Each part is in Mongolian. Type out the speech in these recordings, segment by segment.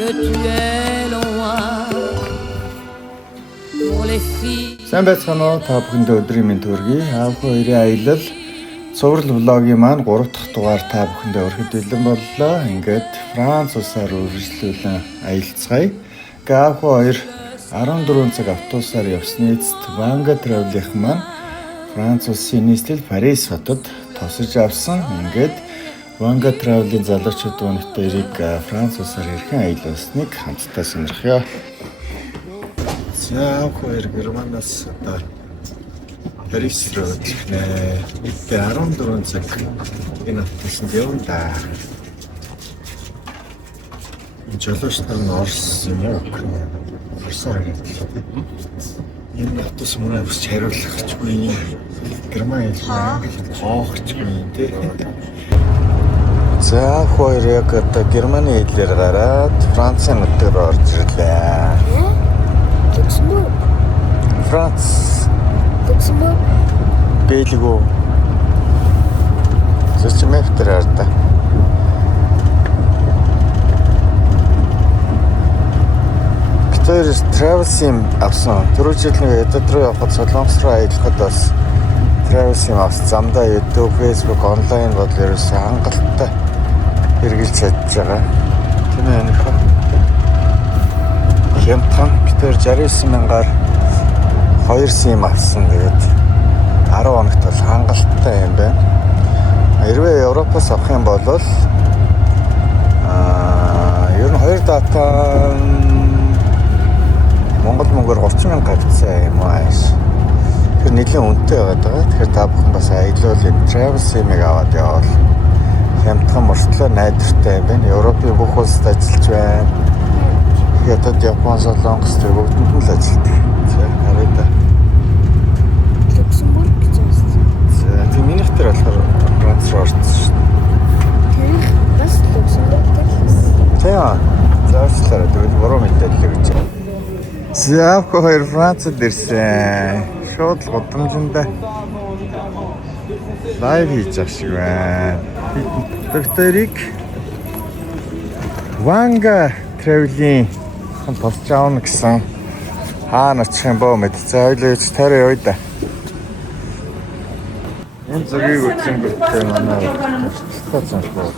que tu es loin. Pour les filles. Сайн байцгаана уу? Та бүхэндээ өдрийн мэнд хүргэе. Аав хоёрын аялал цуврал влогийн маань 3 дахь дугаар та бүхэндээ өргөд бэлэн боллоо. Ингээд Франц улсаар үргэлжлүүлэн аялцгаая. Аав хоёр 14 цаг автобусаар явсны эцэст Ванга Travel-ийнх маань Франц улсын нийслэл Парис хотод тосож авсан. Ингээд Ванга Travel-ийн залуучууд өнөختөө эрийг Франц улсаар хэрхэн аялуулсныг хамтдаа сонирхъя. За хоёр Германаас одоо Парис руу ирнэ. Бид 14 цаг энэ автобусанд явна да. Жолооч нар нь Орос юм уу? Орсоор энэ автобус мөрөө бас хариулахчгүй. Герман хэл англи хоохчгүй тий. За хоёр яг одоо Германы хэлээр гараад Францын нутгаар орж ирлээ. Luxembourg. France. Luxembourg. Belgium. Зочим эвтэрэрдэ. Битээр travel sim авсан. Түрүү жил нэг эдад руу явхад Солонгос руу аялахад бас travel sim авсан. Замдаа YouTube, Facebook, онлайн бол ерөөсөө хангалттай хэрэгжилж чадж байгаа. Тийм ээ нөхөө. Хямдхан битээр 69 мянгаар 2 сим авсан. Тэгээд 10 хоногт бол хангалттай юм байна. Хэрвээ Европоос авах юм бол ер нь 2 дата Монгол мөнгөөр 30 мянга авцсан юм ааш. Тэр нэлийн үнэтэй байгаа. Тэгэхээр та бүхэн бас аялал travel sim-ийг аваад явбал хямдхан мөртлөө найдвартай юм байна. Европын бүх улсад ажиллаж байна. Ятад Япон, Солонгос тэр бүгдэнд нь л ажилладаг. За харъя да. Luxembourg гэж байна. За тийм минийх тэр болохоор Франц руу орсон шүү дээ. Тэр бас Luxembourg гэсэн. Тийм. Заачлаарай тэгвэл буруу мэдээлэл өгч байна. За хоёр Францад ирсэн. Шууд л гудамжиндаа лайв хийж байгаа шиг байна. Докторик Ванга Travel-ийн тосч аавна гэсэн хаана очих юм бөө мэд. За хоёлоо таараа явъя да. Энэ зөвийг үтсэнгүүтээ манай тооцсон шүү.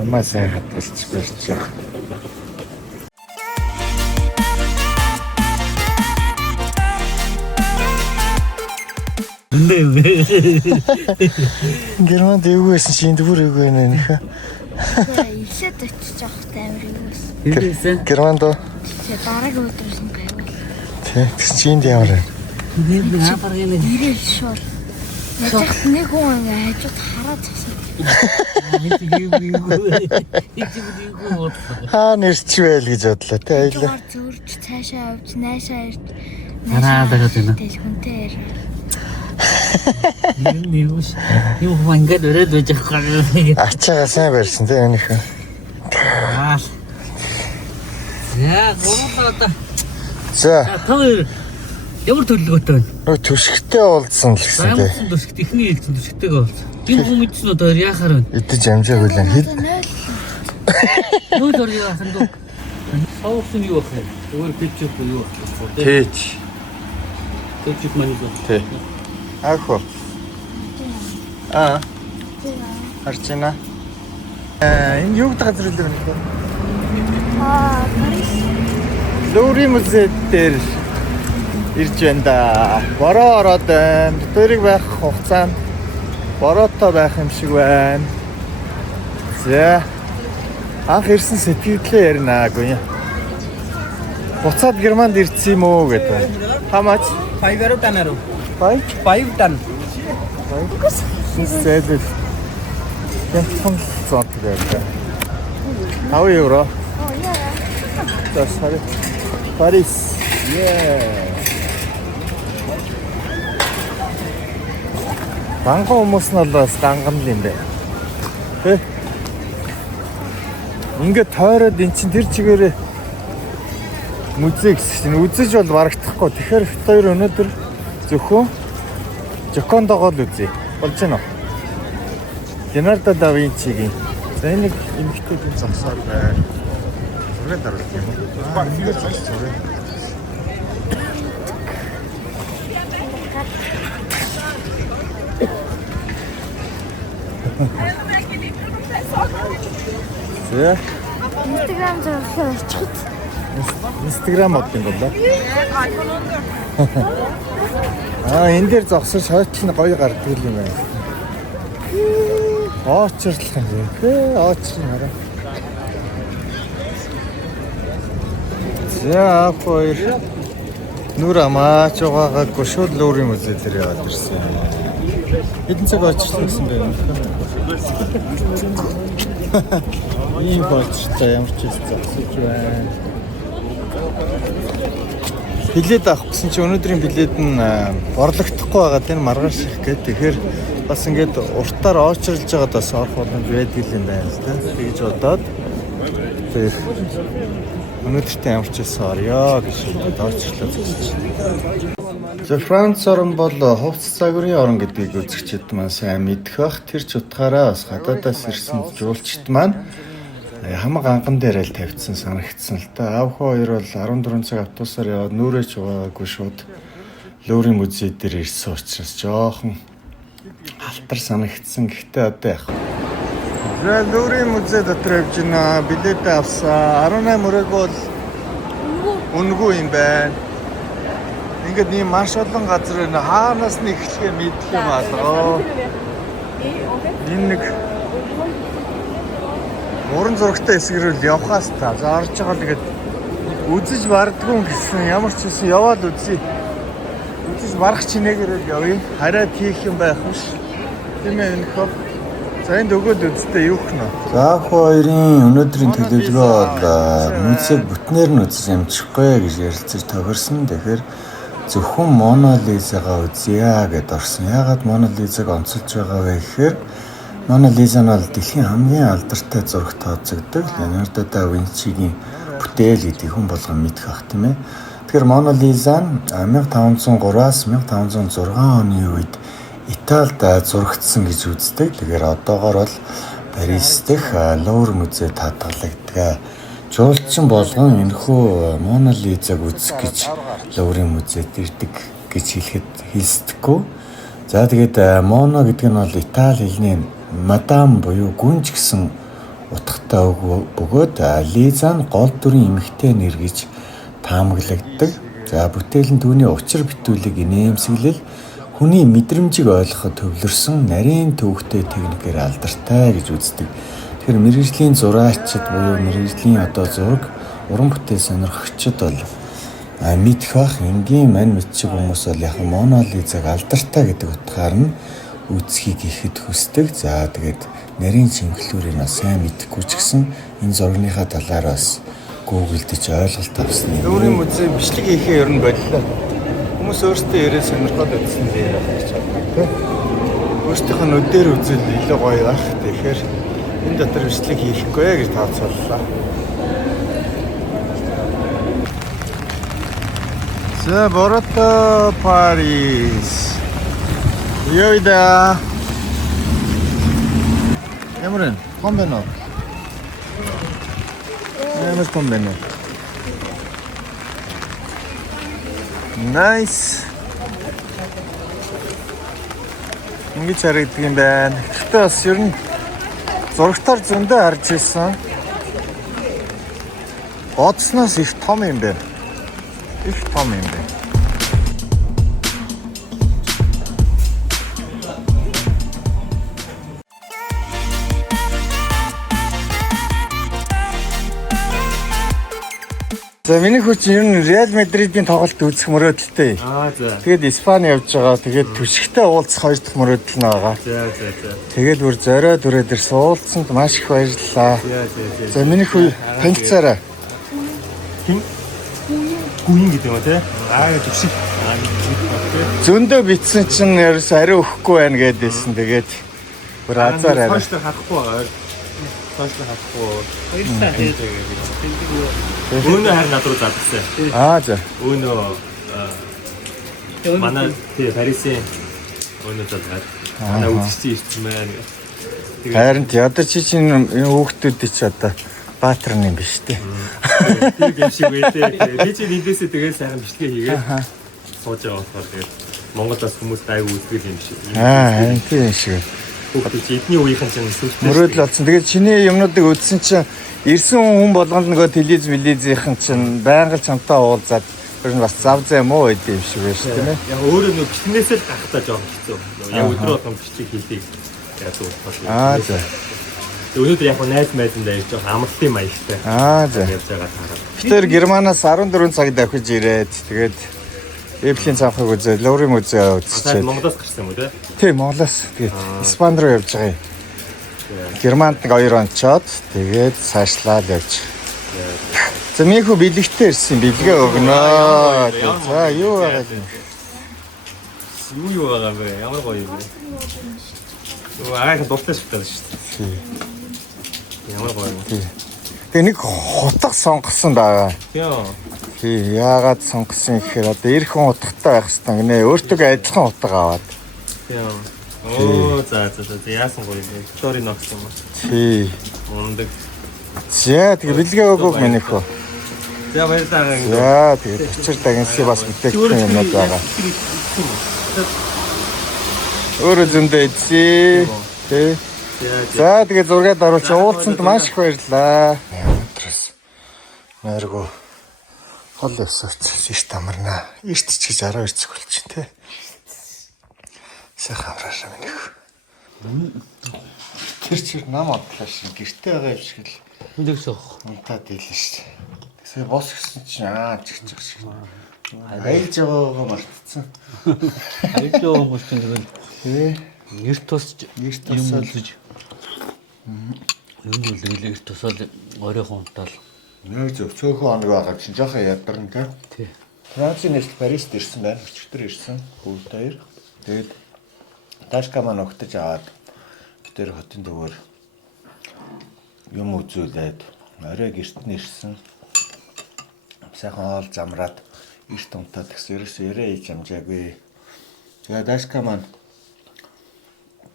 Ямаа сайн хатгалж барьж. Германд эвгүй байсан чинь бүр эвгүй нэ. Илээд очиж авахтай амир юм байсан. Германд Тэгээ дараагийн өдрөөс нь гайвал. тий чинь ямар вэ? Нэг хапаргын Ирэл шууд. Яцх нэг хүн ингээ хажууд хараад зогсон. Хаа нэрчвэл гэж бодлоо тий аялаа. Зөрж цаашаа авч наашаа ирж. Хараад байгаа тийм үү? Тэгэл хүнтэй яар. Юу ингээд өрөөд байж байгаа. Ачаага сайн барьсан тий энийх. Аа. Яа, гоода. За Тэр ямар төлөвлөгөөтэй байна? нөө төсгтэй уулзсан л гэсэн тий. Баймсан төсгт ихний хэлсэн төсгтэйгээ бол. Энэ хүн мэдсэн үү дээр яахаар вэ? Идэж амжаагүй л хэд Нүүл орё яасан дөө. Соусын юу ах вэ? Өөр кетчуп юу ах вэ? тийч. Кетчуп маань юу? Тий. Аахо. Харчина. Энэ юу гэдэг газар үлээ вэ? Парис. Луври музей дээр ирж байна да. Бороо ороод байна. Тэрийг байх хугацаанд бороотой байх юм шиг байна. За. Анх ирсэн сэтгэлдээ яринаагүй юм. Буцаад Германд ирсэн юм уу гэдэг. How much? 5 танаруу. 5 тан. Сэтэл. Яхан цаат гэдэг. 5 евро. За сарай. Парис. Ганган хүмүүс нь бас ганган л юм бэ. Тэ. Ингээд тойроод эн чин тэр чигээрээ музей гэсэн чинь үзэж бол барагдахгүй. Тэгэхээр хоёр өнөөдөр зөвхөн Жокондогоо л үзье. Болж байна уу? Leonardo da Vinci-гийн За энийг эмэгтэйг зогсоод байна. Зураг даруул юм уу? Ингээд зураг. За Instagram зурглал очиход Instagram мод юм болоо. Энэ дээр зогсож хойтлын гоё гардаг юм байна. Очрлох юм бэ? Очрын хараа. За хоёр нүр амаач байгаагүй шууд лүүрийн музей дээр яваад ирсэн. Хэдэн цаг очрлоо гэсэн бэ? Ийм болчихлоо ямар ч зүйл зогсож байна. Билет авах гэсэн чи өнөөдрийн билет нь борлогдохгүй байгаа тийм маргааш их гээд тэгэхээр бас ингээд уртаар очрлж байгаад бас орох боломж байдаг юм байна л да. Тэгж бодоод тэр өнөөдөртөө ямар ч байсан орё гэж очрлоо зогсож. За Франц орн бол хувцас загварын орн гэдгийг үзэгчид маань сайн мэдэх бах. Тэр ч утгаараа бас гадаадаас ирсэн жуулчид маань хамаг анган дээр л тавьчихсан санагдсан л та. Аав хоёр бол 14 цаг автобусаар яваад нүрээч байгаагүй шууд Лүүрийн музей дээр ирсэн учраас жоохон алтар санагдсан. Гэхдээ одоо яах вэ? За Лүүрийн музей дотор явж байна. Билет авсан. 18 өрөөг бол үнэгүй юм байна. Ингээд ийм маш олон газар байна. Хаанаас нь эхлэхээ мэдэх юм алгаа. Энэ нэг уран зурагтай хэсгэрүүл явхаас та. За орж байгаа л тэгээд үзэж бардгүй гэсэн ямар ч байсан яваад үзье. Үзэж барах чинээгээр л явъя. Хараад хийх юм байх биш. Тийм ээ нөхөө. За энд өгөөд үзтээ юу хнө. За хоёрын өнөөдрийн төлөвлөгөө бол музейг бүтнээр нь үзэж амжихгүй гэж ярилцаж тохирсон. Тэгэхээр зөвхөн Моно Лизагаа үзье гэд орсон. Яагаад Моно Лизаг онцолж байгаа вэ гэхээр Моно Лиза нь бол дэлхийн хамгийн алдартай зураг тооцогддог Леонардо да Винчигийн бүтээл гэдгийг хүн болгон мэдэх ах тийм ээ. Тэгэхээр Моно Лиза нь 1503-аас 1506 оны үед Италид зурагдсан гэж үздэг. Тэгэхээр одоогоор бол Парис дэх Лувр музейд хадгалагддаг. Жуулчин болгон энэхүү Моно Лизаг үзэх гэж Луврын музейд ирдэг гэж хэлсдэггүй. За тэгээд Моно гэдэг нь бол Итали хэлний мадам буюу гүнж гэсэн утгатай бөгөөд Лиза нь гол дүрийн эмэгтэй нэр гэж таамаглагддаг. За бүтээл нь түүний учир битүүлэг инээмсэглэл хүний мэдрэмжийг ойлгоход төвлөрсөн нарийн төвөгтэй техникээр алдартай гэж үздэг. Тэгэхээр мэргэжлийн зураачид буюу мэргэжлийн зураг уран бүтээл сонирхогчид бол мэдэх бах энгийн мань мэдчих хүмүүс бол яг Моно Лизаг алдартай гэдэг утгаар нь үзхийг ихэд хүсдэг. За тэгээд нарийн чимэглэлүүрийг бас сайн мэдэхгүй ч гэсэн энэ зургийнхаа талаар бас гуглдж ойлголт авсан. Лүүрийн музей бичлэг хийхээ ер нь боллоо. Хүмүүс өөрсдөө ирээд сонирхоод үзсэн л яриад гэж байна. Өөрсдийнх нь өдөр үзэл илүү гоё байх. Тэгэхээр энэ дотор бичлэг хийхгүй гэж тооцооллоо. За Борото Парис. Йоида. Ямар юм? Комбино. Ямар комбино? Nice. Ингэж харагддаг юм байна. Гэхдээ бас ер нь зурагтаар зөндөө харж ирсэн. Бодсноос их том юм байна. Их том юм байна. За миний хүч ер нь Реал Мадридын тоглолт үзэх мөрөөдөлтэй. За. Тэгээд Испани явж байгаа. Тэгээд түшигтэй уулзах хоёр дахь мөрөөдөл нь байгаа. За. Тэгээд бүр зориод түрээд ирсэн уулзсанд маш их баярлалаа. За миний хүү танилцаарай. Гүн гэдэг юм тий. Түшиг. Зөндөө битсэн чинь ерөөс ариу өгөхгүй байна гэдээсэн. Тэгээд бүр азар арай. Хойшлоо харахгүй байгаа. Хойшлоо харахгүй. Хоёртаа тэгээд Өнөө харин над руу задсан. За. Өнөө манай Парисын өнөө задгаад манай үзэгчийн ирсэн байна. Харин тий одоо чи чинь энэ хүүхдүүдийн чи одоо баатар юм биш тий. Тэр юм шиг байлээ. Би чинь эндээсээ тэгээд сайхан бичлэгээ хийгээд сууж байгаа болохоор тэгээд Монголоос хүмүүс гайгүй үздэг юм шиг. Харин тий шиг. Хүүхдүүд чи эдний үеийнхэн чинь өсөлттэй. Мөрөөдөл болсон. Тэгээд чиний юмнуудыг үзсэн чинь ирсэн хүн болгонд нөгөө телевизийнхэн чинь байнга чамтай уулзаад ер нь бас зав зай муу байд юм шиг байна шүү дээ. Яг өөрөө нөгөө бичлэгнээсээ л гахтаа жоох хэцүү. Яг өдрөө болгон бичлэг хийлийг яаж уучлаа. За. Өнөөдөр яг найз майзандаа ирж байгаа амралтын маягтай. За. Явж байгаа таараа. Тэр Германаас 14 цаг давхиж ирээд тэгээд Эвлийн цанхаг үзээ, Ловрын музей үзчихээ. Монголоос гарсан юм уу те? Тийм, Монголоос тэгээд Испани руу явж байгаа юм. Германд нэг 2 онцоод тэгээд цаашлаад явж. За минийхүү бэлэгтэй ирсэн бэлгээ өгнө. За юу байгаа юм? Юу байгаа бэ? Ямар гоё юм бэ? Юу арайхан дуртай шүү дээ. Ямар гоё юм. Тэгээ нэг хутга сонгосон байгаа. Тийм. Тий, яагаад сонгосон гэхээр одоо эх хүн утгатай байх хэрэгтэй гинэ. Өөртөө адилхан утга аваад. Тийм. Оо за яасан гоё юм бэ? Стори ногс юм уу? Тий. Ундаг. За тэгээ бэлгээ өгөөг минийхөө. За баярлалаа. За тэгээ өчир дагнсхий бас бүтээгдэхүүн юмнууд байгаа. Өөрөө зөндөө эзээ. Тий. За тэгээ зургаад оруулж уулзсанд маш их баярлалаа. Өнөөдрөөс нойргоо хол өсөж ирт амарна. Ирт ч гэж 12 цаг болчихно тий. Сайхан амраашаа минийх. Тэр чир нам одлаа шиг гэртээ байгаа юм шиг л Хүндэсөх. унтаад ийлээ шүү дээ. Тэгсээ бос гисэн чинь чигчих шиг. Айлж байгаагаа мартцсан. Айлж байгаа хүмүүс чинь тэгэл Тий. нэр тусч Нэр юм тусаад. үзэж юм үлэглэж тусаад оройхон унтаал. Нэр зөв цөөхөн хоног байгаа чинь жоохон ядарна тий. Тий. Францын нийслэл Парист ирсэн байна. Өчигдөр ирсэн. Бүгд хоёр. Тэгээд Ташка маань өгтөж аваад тэр хотын дүүгээр юм үзүүлээд орой гэрт нь ирсэн. Сайхан хоол замраад эрт унтаад гэсэн ерөөсөө ярээ хийж амжаагүй. Тэгээд Ташка маань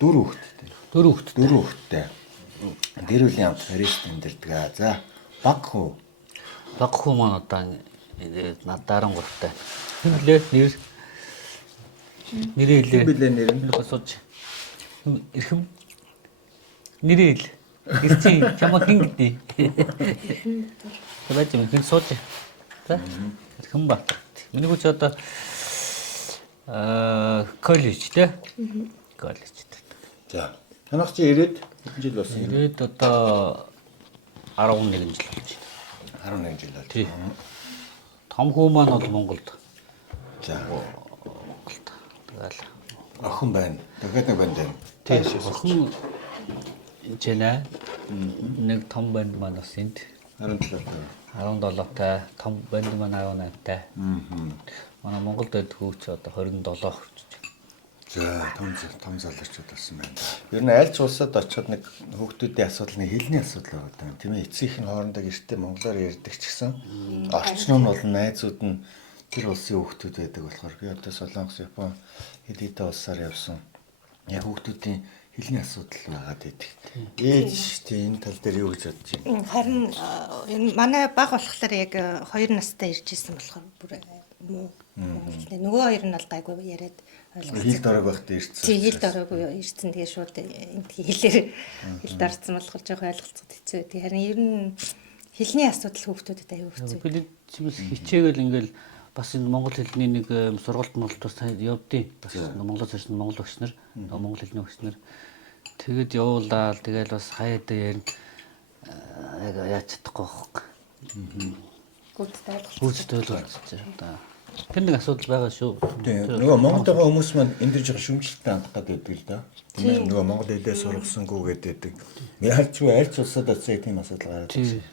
4 хүүхэдтэй. 4 хүүхэдтэй. 4 хүүхэдтэй. Гэр бүлийн хамт Парист амьдардаг аа. За баг хүү. Баг хүү маань одоо надаар 3-тай. Хэмлээ нэр нэрээ хэлээ. Билээ нэр нь. Босож. Ирхэм. Нэрээ хэл. Ирчи чамаа хин гэдэг. Тэгээд юм хин сууж. За. Ирхэм ба. Миний хүч одоо коллеж тий. Коллеж. За. Танах чи ирээд хэдэн жил болсон юм? Ирээд одоо 11 жил болж байна. 11 жил бол. Тий. Том хүү маань бол Монголд. За. Тэгэл. Охин байна. Дахиад нэг байна дээ. Тий. Охин жинэ. Нэг том банд маань бас энд 17 таа. 17-тай, том банд маань 18-тай. Манай Монголд байд хүүч одоо 27 хүрч байна. За, том залуучууд болсон байна. Ер нь аль ч улсад очиод нэг хүүхдүүдийн асуудал нэг хэлний асуудал байгаа даа. Тийм ээ, эцгийнх нь хоорондоо гэртээ монголоор ярьдаг ч гэсэн орчин нь бол найзууд нь тэр улсын хүүхдүүд байдаг болохоор би одоо Солонгос, Япон хэд улсаар явсан. Яг хүүхдүүдийн хэлний асуудал байгаад байдаг. Ээж тийм энэ тал дээр юу гэж бодож байна? Харин энэ манай баг болохоор яг 2 настай ирж исэн болохоор бүр муу. Нөгөө хоёр нь бол гайгүй яриад ойлгосон. Хил дорог байхдаа ирсэн. Чи хил дорог ирсэн тэгээ шууд энэ хэлээр хил дарцсан болохоор жоох ойлголцоод хэцүү. Тэгээ харин ер нь хэлний асуудал хүүхдүүдэд аюу хэцүү. Би чимээс хичээгээл ингээл бас энэ монгол хэлний нэг сургалт бас явдیں۔ Бас Монголоос ирсэн монгол багш нар, монгол хэлний багш нар тэгэд явуулаад тэгэл бас хаяад ярина. Яг яаж чадахгүй байхгүй. Гүйцэд ойлголцож байна. Тэр нэг асуудал байгаа шүү. Тийм. Нөгөө Монголд байгаа хүмүүс маань энэ дэр жоохон шүмжлэлтэй хандах гэдэг л да. Тийм. Нөгөө монгол хэлээ сургасангүй гэдэг. Яаж ч арч улсад очсон тийм асуудал гараад. Тийм.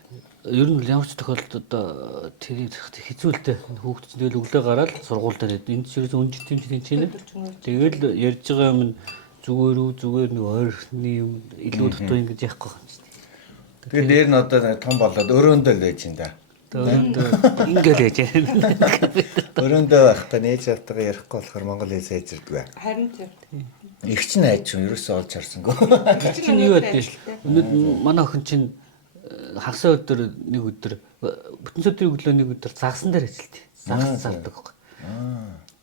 Ер нь ямар ч тохиолдолд одоо тэр хэцүүлтэй хүүхд чинь тэгэл өглөө гараад сургууль дээр энд ч ерөөс өнжит юм чинь тэгэл ярьж байгаа юм зүгээр нэг ойрхны юм илүү дутуу ингэж яахгүй юм чинь. Тэгээд дээр нь одоо том болоод өрөөндөө л байж энэ да. Ингээл яж. Өрөөндөө байхдаа нээж автайгаа ярихгүй болохоор монгол хэл сайжирдаг. Харин тийм. Их ч найж юу ерөөсөө олж харсангүй. чинь юу байдیں۔ Өнөөдөр манай охин чинь хагас өдөр нэг өдөр бүтэн өдрийн өглөө нэг өдөр загсан дээр ажилладаг. Загас зардаг байхгүй.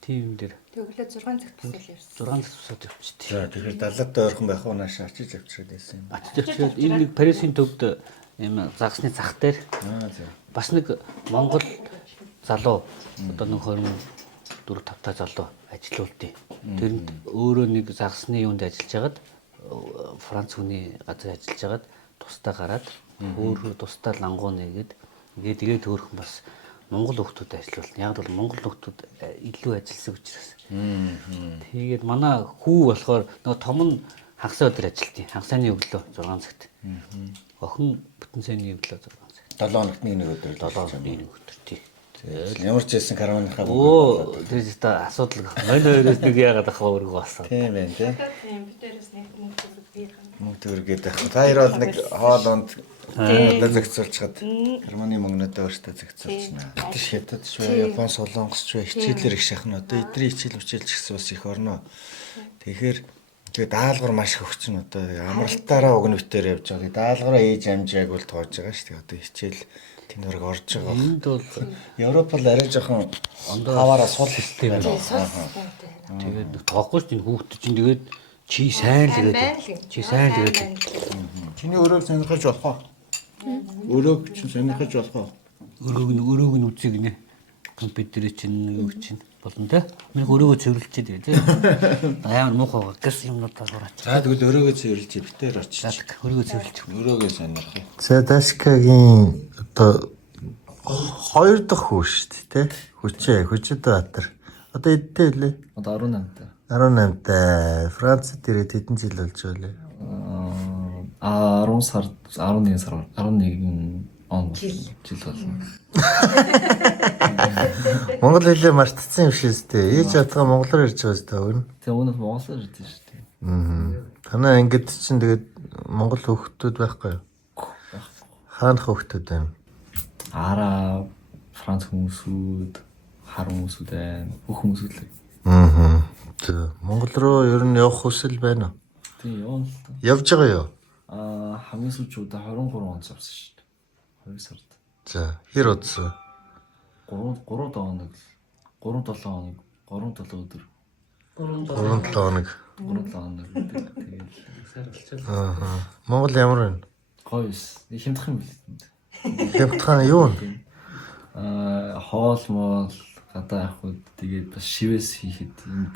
Тийм юм дээр. Төглөө 6 цагт тусал явсан. 6 цаг тусаад явчихдаг. За тэгэхээр далаатай ойрхон байх уу нааш очиж авчираад байсан юм. Очиж авчираад энэ нэг Парисын төвд ийм загасны зах дээр За. бас нэг Монгол залуу одоо нэг 24 5 та залуу ажиллаулдیں۔ Тэрэнд өөрөө нэг загасны юунд ажиллаж хагаад Франц хүний газар ажиллаж хагаад тусдаа гараад өөрөө тусдаа лангуу нэгээд тэгээд төөрхөн бас Монгол хүмүүс ажиллуулна. Яг бол Монгол хүмүүс илүү ажилласан учраас. Тэгээд манай хүү болохоор нөгөө том нь хагас өдөр ажилтیں۔ Хагасны өглөө 6 цагт. Охин бүтэн саяны өглөө 6 цагт. 7 хоногт нэг өдөр 7 хоногт нэг өдөр тий. Ямар ч байсан караваныхаа Оо тэр та асуудал манай хоёроос нэг яагаад ахаа өргөө болсон. тийм байх тий. Тийм битээрээс нэг Мөнгө төгрөгээд байх. Та хоёр бол нэг хоолонд одоо зэгцүүлчихэд Германы мөнгнөдөө өөртөө зэгцүүлчихнэ. Гэтэл хятад ч бай, Япон, Солонгос ч бай хичээлэр их шахна. Одоо эдний хичээл хүчээлж гисэн бас их орно. Тэгэхээр тэгээд даалгавар маш хөгчнө. Одоо амралтаараа уг нүтээр явж байгаа. Даалгавраа ээж амжааг бол тоож байгаа шүү дээ. Одоо хичээл тэнд орж байгаа. Энд бол Европ бол арай жоохон хаваараа сул систем байна. тэгээд тоохгүй шүү дээ хүүхдүүд чинь тэгээд чи сайн л гэдэг. Чи сайн л гэдэг. Чиний өрөөг сонирхож болох уу? Өрөөг чинь сонирхож болох уу? Өрөөг нь үзье гинэ. Компьютер чинь юу чинь болно те. Миний өрөөгөө цэвэрлчихэд бай те. Амар муухай газ юмнуудаа сураач. За тэгвэл өрөөгөө цэвэрлж битээр очиж. Өрөөгөө цэвэрлж. Өрөөгөө сонирхъя. За Дашкагийн одоо 2 дахь хүү шүү дээ, тэ? Хүчтэй Баатар. Одоо эдтэй лээ. Одоо 18 та. 18-тай. Францад ирээд хэдэн жил болж байлаа? 10 сар 11 сар 11 он жил болно. Монгол хэлээ мартцсан юм шээс дээ. Ээж атгаа монголоор ярьж байгаа зү өгнө. Тэгээ өнөөдөр монголоор ирдэ шүү дээ. Танаа ангид чинь тэгээд монгол хүүхдүүд байхгүй юу? Хаанх хүүхдүүд байна? Араб, Франц хүмүүсүүд, хар хүмүүсүүд байна. Бүх хүмүүсүүд л. За Монгол руу ер нь явах хүсэл байна уу? Тийм явна л та. Явж байгаа юу? Хамгийн сүүлчүүд 23 онд авсан шүү дээ. 2 сард. За хэр удсан? 3 хоног. 3-7 хоног. 3-7 өдөр. 3-7 хоног. 3-7 хоног. Тэгээд Монгол ямар байна? гойс. Хямдхан юм билээ. Хямдхан юу? Хоол мол гадаа явахуд тэгээд бас шивээс хийхэд энэ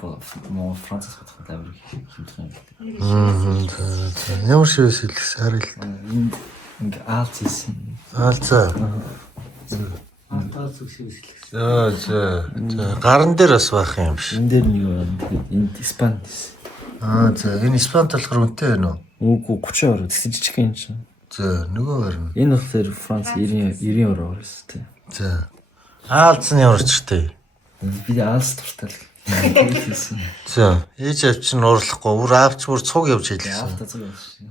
Монгол Францаас бодоход амар хямдхан юм билээ. Ямар шивээс хэлсэн харил. Ингээ аалцсан. Аалцаа. Антаас үсгээс хэлсэн. За. Гаран дээр бас байх юм биш. Энэ дээр нэг байна. Тэгээд энд Испанд. За энэ Испанд болохоор үнэтэй байна уу? Үгүй 30 евро тэгсэн жижиг юм чинь. За нөгөө харна. Энэ болохоор Франц 90 евро гэсэн тийм. За. Аалцсан ямар очтой? Би аалц туртай л. За. Ээж авчин уурлахгүй бүр аавч бүр цуг явж хэлсэн. Аалта зүг байсан.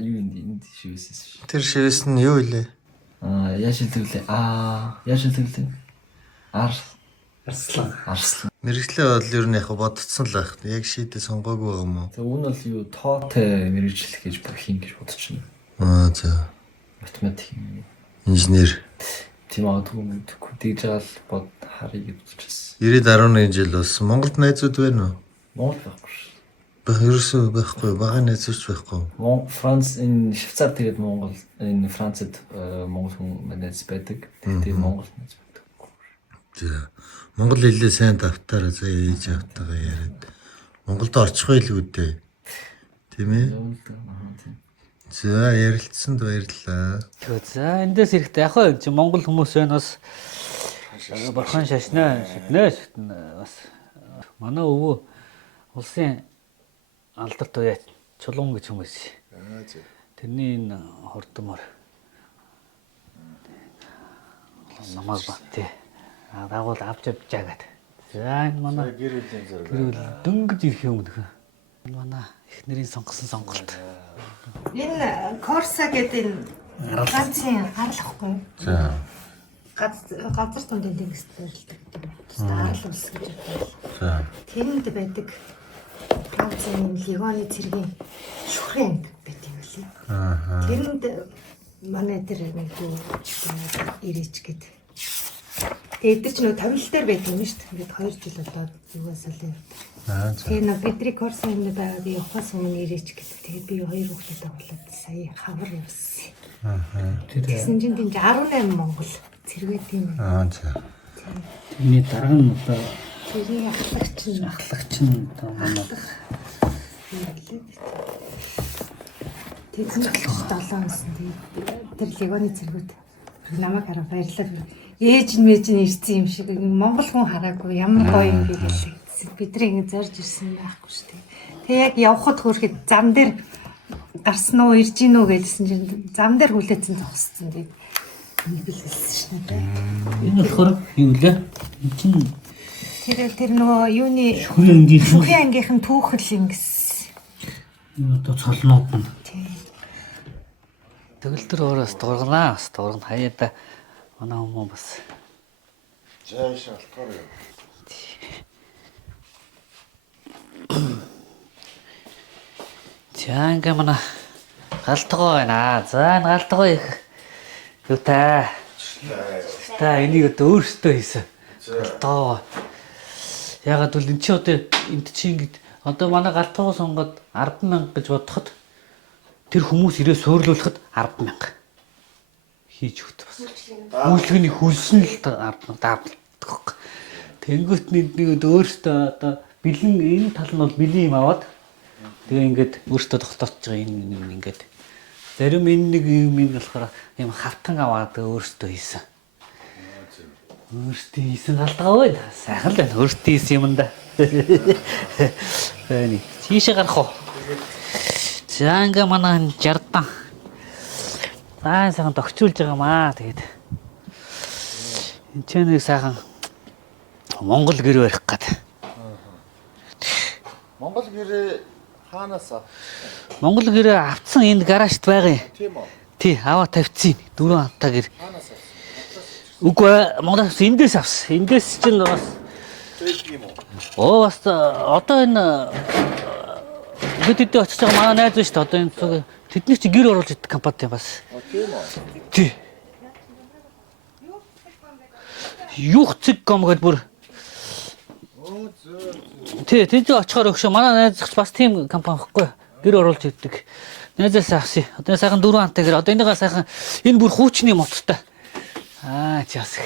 Юу энд шивээс. Тэр шивээс нь юу илээ? Яшилтгэлээ. Яшилтгэлээ. Арслан. Мэргэжлээ бол ер нь яг бодцсон л байх. Яг шийдээ сонгоогүй байгаа юм уу? За үүн бол юу тоотой мэргэжил гэж хийн гэж бодчихно. За. Математик юм. Инженер. Тийм магадгүй тэгж жаал бод харъя гэж бодчихсон. 90-11 жил болсон. Монголд найзууд байна уу? Монгол байхгүй шүү. Ерөөсөө байхгүй. Бага найзууч байхгүй. Франц энэ Швейцар тэгээд Монгол энэ Францад монгол хүн найз байдаг. Тэгээд Монгол найз байдаг. За. Монгол хэлээ сайн давтаараа заа ээж автагаа яриад. Монголд орчихгүй л үүдээ. Тийм ээ? За ярилцсанд баярлалаа. За эндээс ирэхдээ яг хөө чи монгол хүмүүс байна бас бурхан шашнаа шиднэ бас манай өвөө улсын алдарт уяа чулуун гэж хүмүүс. Тэрний энэ хурдмор намайг бат тий. Дагуул авч авчаагаад. За энэ манай гэрүүл дөнгөж ирэх юм нөхөө. Манай эхнэрийн сонгосон сонголт. Энэ Корса гэдэг энэ ганцын гарлахгүй. За. Газар тундын дэнгист байрлалдаг. Арал ус гэж байна. За. Тэрэнд байдаг ганц юм легоны цэргийн шүрхэн байт юм лээ. Тэрэнд манай дээр нэг ирээч гээд. Тэгээд эдгээр ч нөө томил дээр байдаг юм шүү дээ. Ингээд 2 жил одоо юугаас л тэгээ нэг бидний курс юм байгаад явахаас өмнө ирээч гээд. Тэгээд би 2 хүүхдэд аваад сая хавар явсан. Тэгсэн чинь тийм 18 Монгол цэргээ тийм. За. Миний дараа нь одоо Тэрийн ахлагч нь одоо манай тэгсэн 7 онсон тэр легоны цэргүүд намайг хараа баярлалаа. Ээж нь мэж нь ирсэн юм шиг Монгол хүн хараагүй ямар гоё юм бэ гэлээ. Бидний ингэ зорж ирсэн байхгүй шүү дээ. Тэг яг явхад хөөрхэд зам дээр гарсан уу ирж гин үү гэдсэн чинь зам дээр хүлээсэн зогссон тийм нэг л хэлсэн шүү дээ. энэ болохоор юу лээ? Энд чинь Тэр нөгөө юуны шүрхэн ангийнхэн түүхэл ингэс. одоо цолнууд нь. Тийм. Тэгэл тэр өөрөөс дургнаа. Бас дургна хаяада манай хүмүүс бас. Жааш алхаар юу. За ингээ манай галтгоо байна. За энэ галтгоо их юу та. Та энийг одоо өөртөө хийсэн. Галтгоо. Ягаад бол эн чи одоо энд чи ингэ одоо манай галтгоо сонгоод 10,000 гэж бодоход тэр хүмүүс ирээ суурлуулахад 10,000 хийж өгт бас. Үйлчлэгийн хөлсөн л 10,000 даавдаг. Тэнгүүт нэг өөртөө одоо бэлэн энэ тал нь бол бэлэн юм аваад тэгээ ингээд өөртөө тогтоож байгаа энэ ингээд зарим энэ нэг юм болохоор юм хавтан аваад өөртөө хийсэн. Өөртөө хийсэн галтгаа бай. Сайхан л байна. Өөртөө хийсэн юм да. Эний тийшээ гарах уу? За ингээ манай 60 дан. Сайхан тогтчулж байгаа маа. Тэгээд энэ ч нэг сайхан Монгол гэр барих гээд. Монгол гэрээ хаанаас Монгол гэрээ авцсан энд гаражт байгаа юм. тийм үү? Тий, аваа тавьчихын. 4 хантаа гэр. Үгүй Монголоос эндээс авсан. Эндээс чинь бас тийм үү? оо бас одоо энэ бид очиж байгаа манай найз шүү дээ. Одоо энэ тэдний чи гэр оруулж идэх компани бас. Тийм үү? Тий. Юхцэгком гэдэг бүр. Тий, тэнд очихоор өгшөө. Манай найз бас тийм компани байхгүй. Гэр оруулж идэх. Найзаас авсан. Одоо сайхан 4 хантаа гэр. Одоо энийгээ сайхан энэ бүр хуучны мотортой. Аа чаас.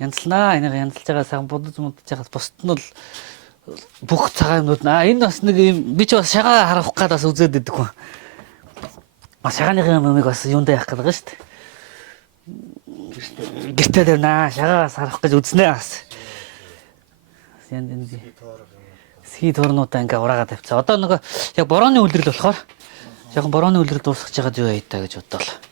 Янзлнаа. Энийг янзлж байгаа сайхан будаж байгаа. Бусд нь бол бүх цагаан юмнууд. Энэ бас нэг юм би ч бас шагаа харах гээд бас үзээд идэх хүн. Шагааныхын юмыг бас юундаа явах гэдэг шүү дээ. Гэртээ дэрнаа. Шагаас харах гэж үзнэ бас. Янд энэ схий торнуудаа ингээ ураагаад тавьцаа. Одоо нөгөө яг борооны үлрэл болохоор жоохон борооны үлрэл дуусгаж байгаа юу яйтаа гэж бодлоо.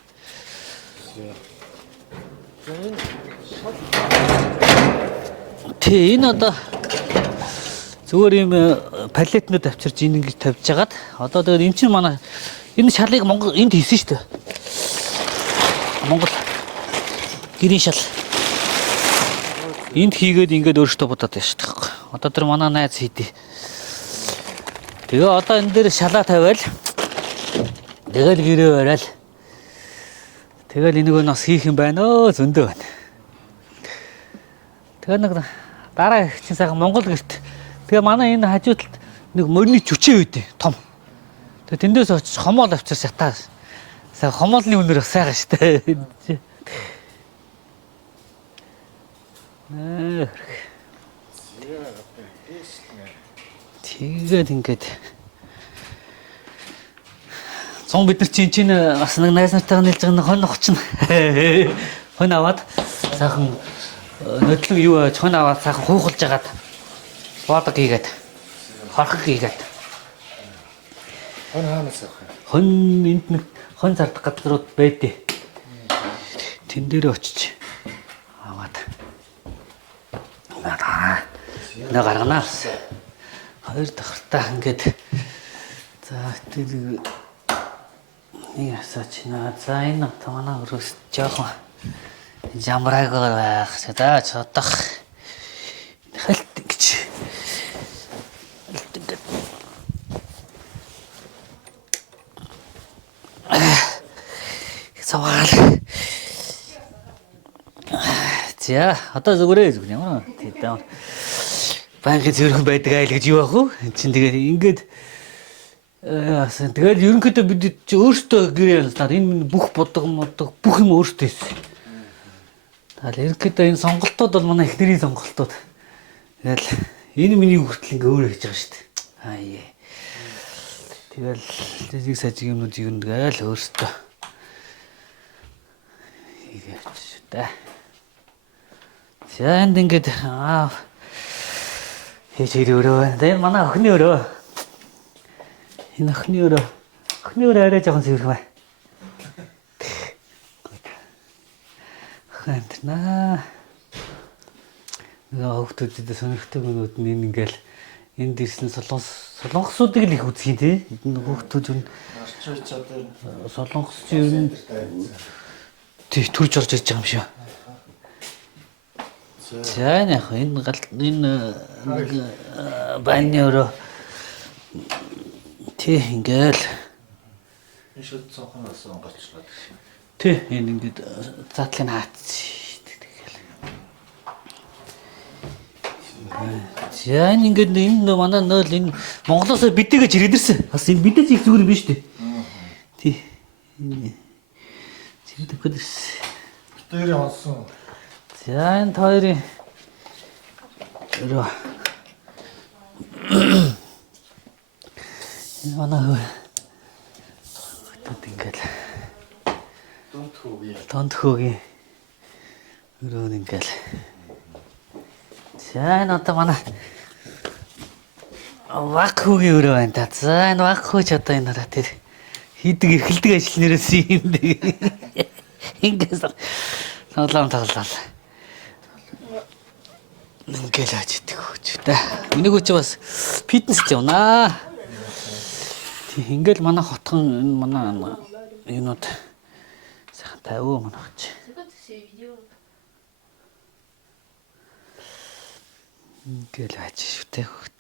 Тэ энэ одоо зүгээр юм палетнууд авчирж ингэ тавьж жагаад одоо тэгээд эн чинь манай энэ шалыг Монгол энд хийсэн шүү дээ. Монгол гэрийн шал энд хийгээд ингээд өөртөө бодоод байна шүү дээ. Одоо тэр манай найз хийдий. Тэгээ одоо энэ дээр шалаа тавиал тэгэл гэрээ барайл. Тэгэл энийг нь бас хийх юм байна өө зөндөө байна. Тэгээ нэг дараа их чинь сайхан Монгол гэрт. Тэгээ манай энэ хажуудалд нэг мөрний жүчээ үйдээ том. Тэгээ тэндээс очиж хомоол авчир шатаа. Сайн хомоолны үнээр бас сайхан штэ. Тэгээд ингээд зон бид нар чинь бас нэг найз нартайгаа нийлж байгаа хон нохчин. Хон аваад сайхан нотлог юу хон аваад сайхан хуухалж агаад боодог хийгээд хорхог хийгээд Хон хаанаас авах юм? хон энд нэг хон зардаг газрууд байдээ. Тэн дээр очиж аваад нэг гарганаа. Хоёр давхартаа ингээд за тэр нэг асаач наа. За энэ манай өрөөс жоохон жамраагаар байх чадаа чадах. Халт гэж. Яагаад. За одоо зүгээрээ зүг ямар тийм банкын зөвхөн байдаг айл гэж юу ах вэ? Чин тэгээд ингээд тэгээд ерөнхийдөө бид чи өөртөө гэрээ ялснаар энэ бүх бодог бүх юм өөртөө хийсэн. Тэгэл ерөнхийдөө энэ сонголтууд бол манай эхнэрийн сонголтууд. Тэгэл энэ миний хүртэл ингээ өөрөө хийж байгаа шүү дээ. Аа. Тэгэл зэг сажиг юмнууд юу нэгэл өөртөө хийгээч шүү дээ. За энд ингээд хийж ирээрөө. Тэгээд манай охины өрөө. Энэ охины өрөө арай жоохон сэвэрх бай. Хантна. Хүүхдүүдэд сонирхдаг юмуд нь ингээл энд ирсэн солонгосуудыг л их үзье тий. Энэ хүүхдүүд юу солонгосчууд тий төрж орж ирж байгаа юм шиг. За яг энэ банны өрөө тий ингээл шууд цонхоноос онголчлаад шиг. тий энэ ингээд затлын хаац. За ингээд энэ манай нөл энэ Монголоос бидээгэж ирээд ирсэн. Бас энэ бидэж их зүгээр юм биш үү? Тий. Зэвдэг гэдэрс. Битээр онсон. За энэ хоёрын өрөө. Энэ манай хөөд ингээд Тонд хөөгийн өрөө ингээл. За энэ одоо манай вак хөөгийн өрөө байна та. За энэ вак хөөч одоо энэ хараа тэр хийдэг эрхэлдэг ажил нэрээс юм дээ. Ингээс тоглоом тоглол. Ингээл ажидаг хөөч та. Миний хөөч бас фитнест явнаа. Тэг ингээл манай хотхон энэ манай юунууд сайхан тавиу манай хөөч. Ингээл аж шүтэй хөөт.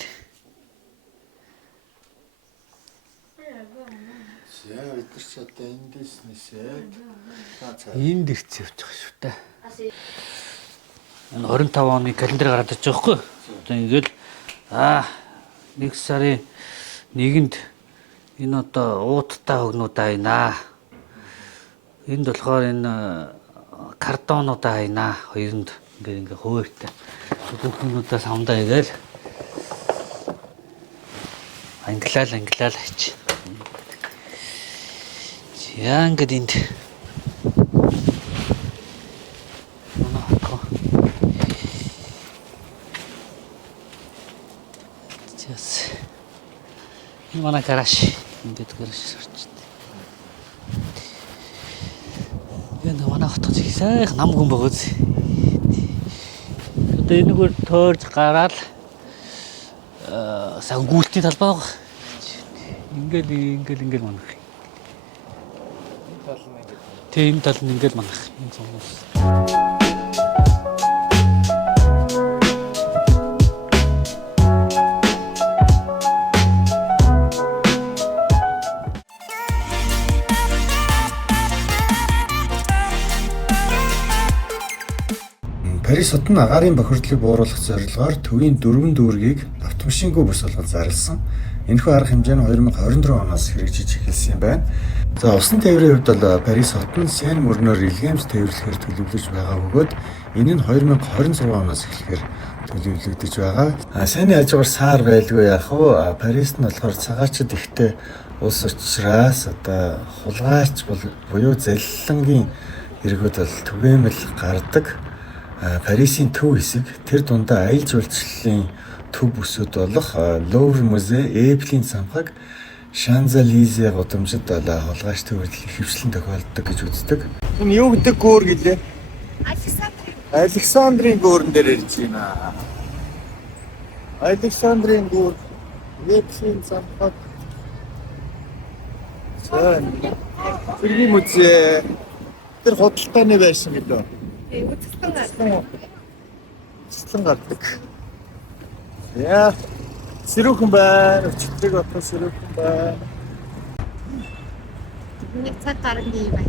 Яа бид ч одоо эндээс нэсээд Энд ирц явж байгаа шүү дээ. Энэ 25 оны календар гараад иж байгаа хгүй. Одоо ингээл нэг сарын 1-нд энэ одоо ууттай хөгнүүдээ хайнаа. Энд болохоор энэ картонуудаа хайнаа. Хоёронд ингээ хуваартай. Хүүхдүүдээ самдаа игээл англиал хийч. За ингээд энд манай гараж ингээд гараж орчтой. Энэ манай хотод их сайхан нам хүн бөгөөс. Одоо энэгээр тойрж гараад сангуултын талбай. Ингээл манах. Тийм тал нь ингээл манах. Энэ цомос. Парис хотын агаарын бохирдлыг бууруулах зорилгоор төвийн 4 дүүргийг автомашингүй бус болгож зарласан. Энэхүү арга хэмжээ нь 2024 оноос хэрэгжиж эхэлсэн юм байна. За усан тээврийн хувьд бол Парис хот нь Сен мөрнөөр илгээмж тээвэрлэхээр төлөвлөж байгаа бөгөөд энэ нь 2026 оноос эхлэхээр төлөвлөгдөж байгаа. Сены хажуугаар саар байлгүй яах вэ? Парис нь болохоор цагаачд ихтэй улс учраас одоо хулгайч буюу залилангийн эргүүд бол түгээмэл гардаг. Парисын төв хэсэг тэр дундаа аялал жуулчлалын төв бүсүүд болох Лувр музей, Эйфелийн цамхаг, Шанзелизе гудамжид хулгайч төвөрлөлийн хөвчлэн тохиолддог гэж үздэг. Энэ юу гэдэг гүүр гэлээ? Александрийн гүүрэн дээр ирж байна. Александрийн гүүр, Эйфелийн цамхаг. Тэрний музей тэр худалдааны байшин гэдэг. Цэцлэн гардаг. Яа, сэрүүхэн байна. Өчтөг отоо сэрүүхэн байна. Нэг цаг гарсан юм байна.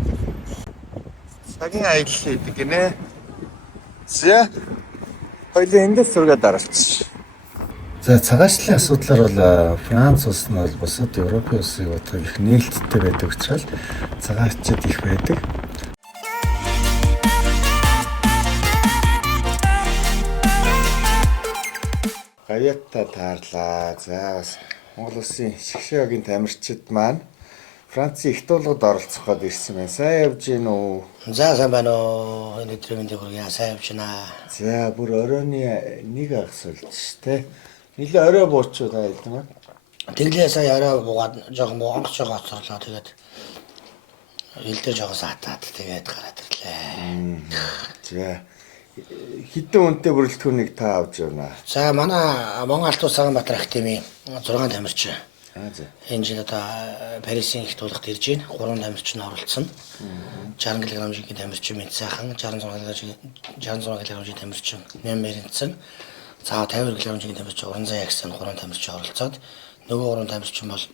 Цагийн аялал хийдэг гинэ. За. Хоёлын эндээс зургаад даралцсан. За цагаачлалын асуудлаар бол Франц улс нь бол бусад Европын улсыг бодоход их нээлттэй байдаг учраас цагаачид их байдаг. Гавьяатаа таарлаа. За бас Монгол улсын шгшээгийн тамирчид маань Францын их туулгад оролцоход ирсэн байна. Сайн явж гин үү? За сайн байна уу. Өнөөдөр мэндийг хүргье. Сайн явж байна. За бүр оройны нэг агас болж тэ. Нилээ орой буучуу та хэлдэг юм. Тэглээ сая орой буугаад жоохон онгоц жоо гоцорлоо. Тэгээд хилдээ жоохон саатаад тэгээд гараад ирлээ. За хитэн үнэтэй бүрэлдэхүүнийг та авч явна. За манай Монгол Алт ус Саганбаатар академийн 6 тамирчин. За. Энэ жил одоо Парисын их туулгад ирж байна. 3 тамирчин оролцсон. 60 кг-ийн тамирчин мэд сайхан, 66 кг-ийн тамирчин нэм мэрэнцэн. За 50 кг-ийн тамирчин уран зай агсан 3 тамирчин оролцоод нөгөө 3 тамирчин бол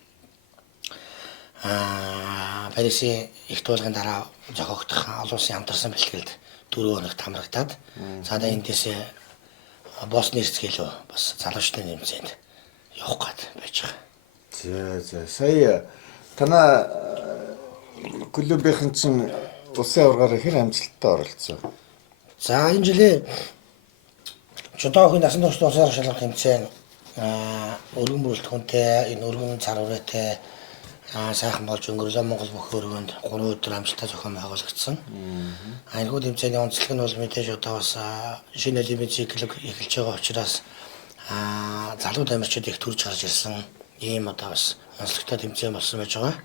Парисын их туулгын дараа зохиогдох олон улсын хамтарсан бэлтгэлд 4 хоногт хамрагдаад за да эндээс Босны эрсгэлөө бас залуучны нэмцэнд явах гээд байж байгаа. За сая танаа клубийнхэн чинь улсын аваргаар хэр амжилттай оролцсон. За энэ жилийн Чудаагийн насан туршид улсын шалгалт тэмцээн өргөн бүрэлдэхүүнтэй энэ өргөн цар хүрээтэй сайхан болж өнгөрлөө Монгол бүх өргөнд 3 өдөр амжилттай зохион байгуулагдсан. Айгуу тэмцээний онцлог нь бол мэдээж одоо бас шинэ олимпийн цикл эхэлж байгаа учраас залуу тамирчид их төрж гарч ирсэн. Ийм одоо бас онцлогтой тэмцээн болсон байж байгаа.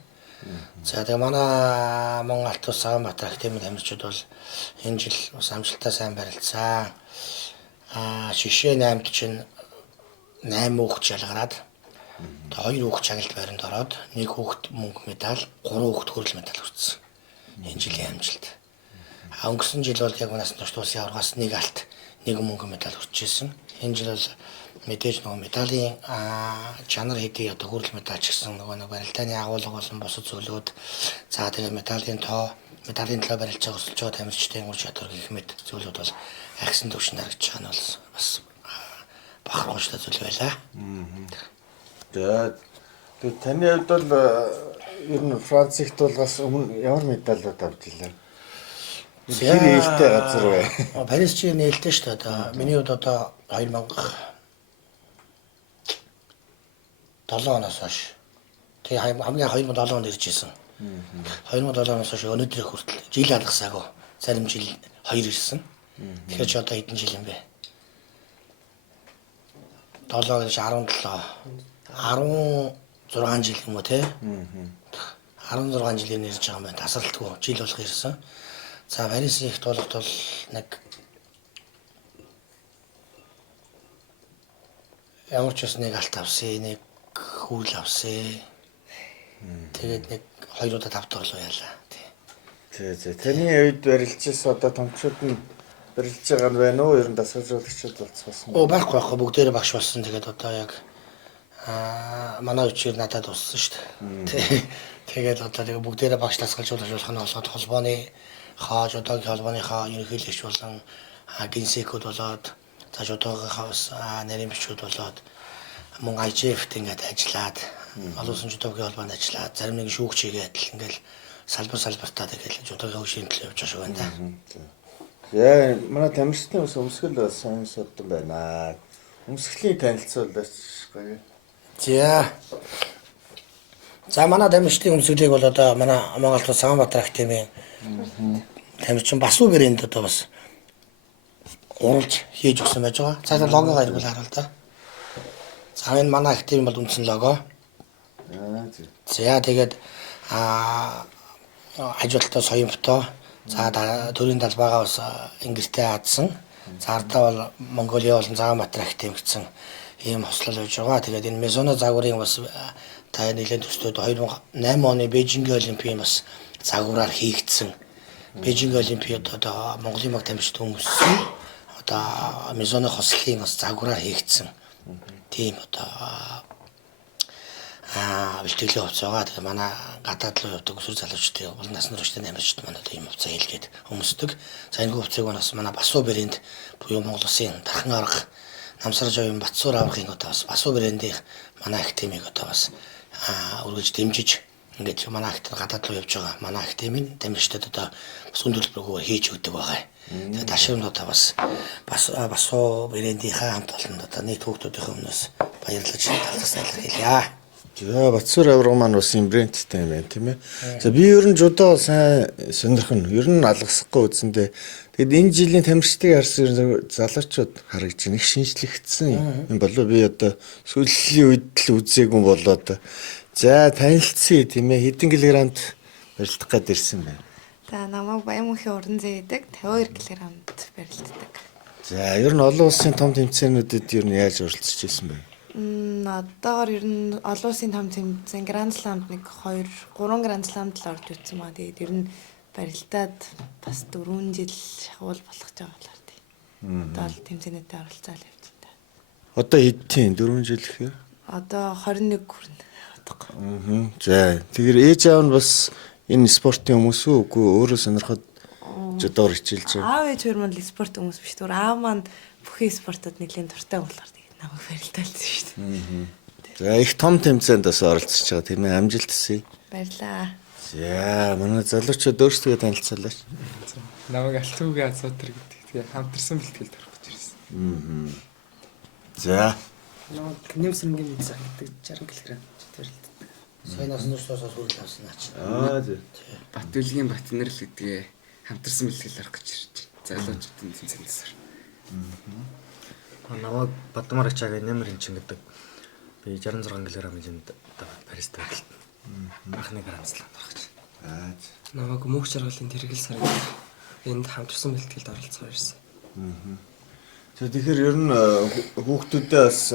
За тэгээ манай Монгол Алт ус Саганбаатар академийн тамирчид бол энэ жил бас амжилттай сайн барилцсан. Шишээ 8-д чинь 8 хүүхэд шалгараад 2 хүүхэд чагалт байранд ороод 1 хүүхэд мөнгө медаль, 3 хүүхэд хүрэл медаль хүртсэн. Энэ жилийн амжилт. Өнгөрсөн жил бол яг насан турш улсын аваргаас 1 алт, 1 мөнгө медаль хүрчээсэн. Энэ жил бол мэдээж нөгөө медалийн чанар хэдий одоо хүрэл медаль ч гэсэн нөгөө барилдааны агуулга болон бусад зүйлүүд за тэгээ медалийн төлөө барилж байгаа өсөлж байгаа тамирчдын ур чадвар гэх мэт зүйлүүд бол агсан төвшин харагдж байгаа нь бол бас бахархууштай зүйл байлаа. За тэгээ таны хувьд бол ер нь Франц их туулгаас өмнө ямар медалууд авч илээ? Хэр ээлтэй газар вэ? Парис чи нээлттэй шүү дээ. Одоо миний хувьд одоо 2007 оноос хойш. Тэгээ хамгийн 2007 онд ирж исэн. 2007 оноос хойш өнөөдрийг хүртэл жил алгасаагүй. Зарим жил 2 ирсэн. Тэгэхээр чи одоо хэдэн жил юм бэ? 7 гэж 16 жил юм уу те? 16 жилийн ирж байгаа юм байна. Тасралтгүй жил болох ирсэн. За Парисын их туулгад бол нэг ямар ч нэг алт авсан, нэг хүүл авсан. Тэгээд нэг 2 удаа 5 дор л байлаа. Тий. Таны үед барилжсэн одоо томчууд нь барилж байгаа нь байна уу? Ер нь дасгалжуулагчид болцсон. Байхгүй бүгдээрээ багш болсон. Тэгээд одоо яг манай үчир надад уссан шүү дээ. Тэгээд одоо тэгээ бүгдээрээ багш дасгалжуулагч болох нь болоод холбооны хааж одоогийн холбооныхаа ерөнхийлөгч болон генсекүүд болоод цааш одоогийнхаа бас нарийн бичүүд болоод мөн IGF-т ингээд ажиллаад олон улсын жудогийн холбоонд ажиллаад зарим нэг шүүгч хийгээд ингээл салбартаа тэгэл жудогийн хөгжлийн төлөө явж байгаа юм да. Яа, манай тамирчдын ус өмсгөл бас сайн содон байна. Өмсгөлийн танилцуулаач гоё. За манай тамирчдын өмсгөлийг бол одоо манай Монгол Алт ус Саганбаатар академийн тамирчин бас уу гэрэнд одоо бас уралж хийж өгсөн байж байгаа. Цаашаа логогоо ирвэл харуул та. За энэ манай академи бол үндсэн лого. За тэгээд ажилтнаа соён фото. За төрийн талбайгаа бас ингэртэй хаадсан. За ардаа бол Монголын болон Саганбаатар академи гэсэн ийм хослол байж байгаа. Тэгээд энэ Мезоно загварын бас та нэлээд төстэй 2008 оны Бээжингийн олимпийн бас загвараар хийгдсэн. Бээжингийн олимпиад одоо Монголын баг тамирчид өмссөн. Одоо Мезоно хослолын бас загвараар хийгдсэн. Тийм одоо бэлтгэлийн хувцас байгаа. Тэгээ манай гадаад руу явдаг өсвөр залуучдын бол насан туршид тамирчид манай одоо ийм хувцас хийлгээд өмсдөг. За энэ хувцсыг бас манай Басуу брэнд буюу Монгол Улсын дархан арга намсарж авын Батсуур аврагын одоо бас Басуу брэндийн манай академиг одоо бас үргэлж дэмжиж ингээд манай академи гадаад руу явж байгаа. Манай академийн дамжигчдад одоо бас үн төлбөрөөр хийж өгдөг байгаа. Тэгээд ашигт одоо бас Басуу брэндийнхаа хамт олонд одоо нийт хүүхдүүдийн өмнөөс баярлаж талархсан илэрхийлье. За Батсуур авраг маань бас юм брендтэй юм байна тийм ээ. За би ер нь жудаа сайн сонирхно. Ер нь алгасахгүй үзэндээ. Тэгэд энэ жилийн тамирчдыг харсан залуучууд харагдаж байна. Их шинжлэгдсэн юм болов би одоо сүүлийн үед л үзээгүй болоод. За танилцъя тийм ээ. Хэдэн килограммд барилдах гээд ирсэн байна. За намайг Баянмөнхийн уран зээн гэдэг 52 кг-д барилддаг. За ер нь олон улсын том тэмцээнүүдэд ер нь яаж оролцож ирсэн бэ? Одоогоор ер нь олон улсын том тэмцээн Гранд Сламд 3 Гранд Сламд л орж үзсэн маа. Тэгээд ер нь барилдаад бас 4 жил шахуул болох гэж байгаа болоо тий. Одоо л тэмцээнүүдэд оролцоод явж байна. Одоо хэдтийн 4 жил гэхээр? Одоо 21 хүрнэ. За тэгэхээр ээж аав нь бас энэ спортын хүмүүс үү? Үгүй өөрөө сонирхоод жодоор хичээлж байгаа. Аав ээж хоёр маань спорт хүмүүс биш. Түр аав маань бүхий спортод нэлээд дуртай болохоор тэгээд намайг барилдаалсан шүү дээ. За их том тэмцээнд бас оролцож байгаа тийм ээ. Амжилт хүсье. Баярлаа. За манай залуучууд өөрсдөө танилцуулаач. Намайг Алтуугийн Азотер гэдэг. Тэгээ хамтарсан бэлтгэлд орох гэж ирсэн. За намайг Нэмсрэнгийн мэдсэн гэдэг 60 кг барилддаг. Саянаас нүрсээс хүрэл авсан наач. зөв. Батүлгийн Батнэр л гэдгээ хамтарсан бэлтгэл арах гэж ирж байна. Залуучуудын тэмцээнээс ор. Намайг Бадмар Ачаагийн Нэмэр Энчин гэдэг. Би 66 кг хэмжээнд Парист барилдана. Анхны Гранд Сламд орох гэж. Намайг Мөнх Жаргалын Тэргэл сарын энд хамтарсан бэлтгэлд оролцохоор ирсэн. Тэгэхээр ер нь хүүхдүүдээ бас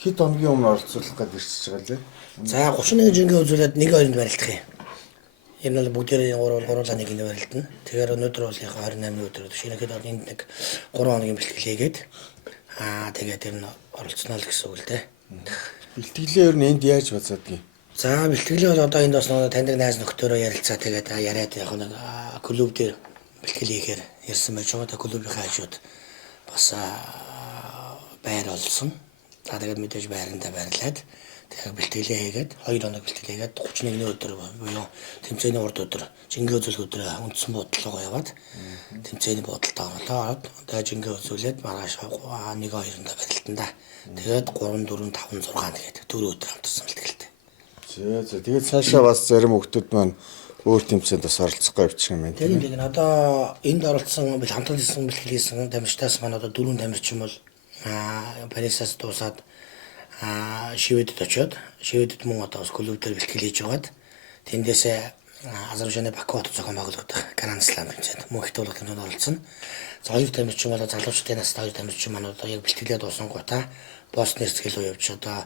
хэд хоногийн өмнө оролцуулах гэж ирчихэж байгаа лээ. За 31 жингээ үзүүлээд 1-2-нд барилдах юм. Энэ бол бүгдээрээ 3-1-нд барилдана. Тэгэхээр өнөөдөр бол 28 өдөр. Жишээлбэл бол энд нэг 3 хоногийн бэлтгэл хийгээд тэгээд ер нь оролцсноо л гэсэн үг л дээ. Бэлтгэлээ ер нь энд яаж бацаадгийг? За бэлтгэлээ бол одоо энд бас таньдаг найз нөхдөөрөө ярилцаа тэгээд яриад яг нэг клуб дээр бэлтгэл хийхээр ярьсан байж байгаа. Клубийнхаа хажууд бас байр олсон. За тэгээд мэдээж байрандаа байрлаад тэгээд бэлтгэлээ хийгээд 2 хоног бэлтгэл хийгээд 31 өдөр буюу тэмцээний урд өдөр жингээ үзүүлэх өдөр үндсэн буудлуугаа яваад тэмцээний буудалд оролцоод тэгээд жингээ үзүүлээд маргааш 1-2-нд барилдана да. Тэгээд 3 4 5 6 тэгээд 4 өдөр хамтарсан бэлтгэлтэй. За тэгээд цаашаа бас зарим хүмүүс маань өөр тэмцээнд бас оролцох явчих юм байна. Тэгээд одоо энд оролцсон хамтран хийсэн бэлтгэл хийсэн тамирчдаас маань одоо 4 тамирчин бол Парисаас дуусаад Шведэд очиод Шведэд мөн одоо клуб дээр бэлтгэл хийж байгаад тэндээсээ Азербайджаны Баку хот зохион байгуулагдах Гранд Слам тэмцээнд мөн их туулгын тэмцээнд оролцсон. За 2 тамирчин бол залуучдын настай 2 тамирчин маань одоо яг бэлтгэлээ дууссан гутаа Босни Эрцгэл рүү явж одоо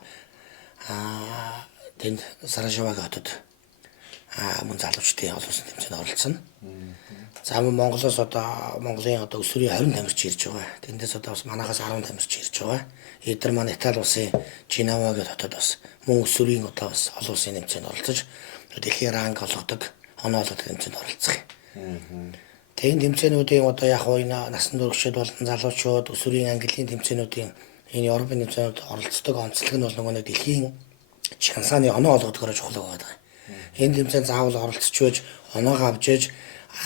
тэнд Саражавагийн хотод мөн залуучдын олон улсын тэмцээнд оролцсон. За Монголоос одоо Монголын одоо өсвөрийн 20 тамирч ирж байгаа. Тэндээс одоо бас манайхаас 10 тамирч ирж байгаа. Эдгээр маань Итали улсын Чинава гэх хотод бас мөн өсвөрийн одоо бас олон улсын тэмцээнд оролцож дэлхийн ранг олгодог оноо олгодог тэмцээнд оролцох юм. Тэгээд тэмцээнүүдийн одоо яг энэ насан туршид болон залуучууд өсвөрийн английн тэмцээнүүдийн энэ Европын тэмцээнүүд оролцдог онцлог нь бол нөгөө дэлхийн чансааны оноо олгодогоор чухал байгаа. Энэ тэмцээнд заавал оролцож байж оноогоо авч иж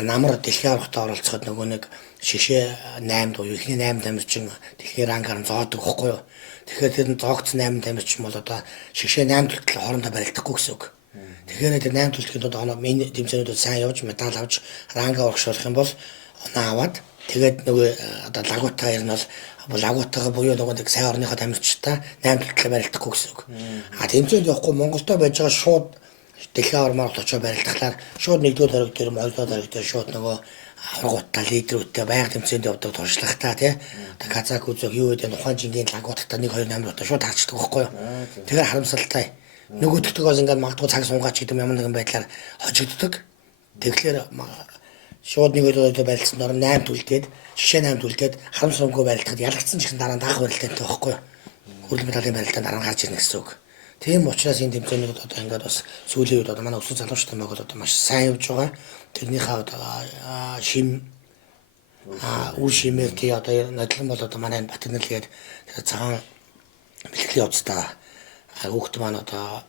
намар дэлхийн аврагтаа оролцоход нөгөө нэг шишээ 8 буюу ихний 8 тамирчин дэлхийн рангаар зоодог байхгүй юу. Тэгэхээр тэр зоогц 8 тамирчин бол одоо шишээ 8 төлтөл хоорондоо барилдахгүй гэсэн үг. Тэгэхээр тэр 8 төлтөнд одоо оноо миний тэмцээнүүдэд сайн явж медаль авч рангаа урагшуулах юм бол оноо аваад тэгээд нөгөө одоо лагуутаа ер нь бол лагуутаага буюу нөгөө нэг сайн орныхоо тамирчтай 8 төлтөл барилдахгүй гэсэн үг. Тэмцээнд явахгүй Монголдо байж байгаа шууд дэлхийн авармаар очиж барилдахлаар шууд 1-р хориг дээр 2-р хориг дээр шууд нөгөө аврагуудаа лидерүүдтэй байнга тэмцээнд явдаг туршлагатай тий. Казак үзэг юу гэдэг ухаан жингийн лагуудтай 1-2 8-уудаа шууд харчдаг байхгүй юу. Тэгэхээр харамсалтай. Нөгөөдөгтөөс ингээд магадгүй цаг сунгаач гэдэг юм нэгэн байдлаар хожигддог. Тэгэхээр шууд 1-2 барилдсан дор 8 түлдээд шишээ 8 түлдээд харамсалгүй барилдахад ялагдсан ч гэсэн дараа нь даах барилтаатай байхгүй юу. Хүрэл медалийн барилтаанд дараа нь гарч ирнэ гэсэн үг. Тийм учраас энэ тэмцээнүүд одоо ингээд бас сүүлийн үед одоо манай өсвөр залуучтай маяг одоо маш сайн явж байгаа. Тэрнийхээ одоо шим үр шимээр тий одоо нодлон бол одоо манай Батнал гээд цагаан бэлтгэлийн явцдаа хүүхд маань одоо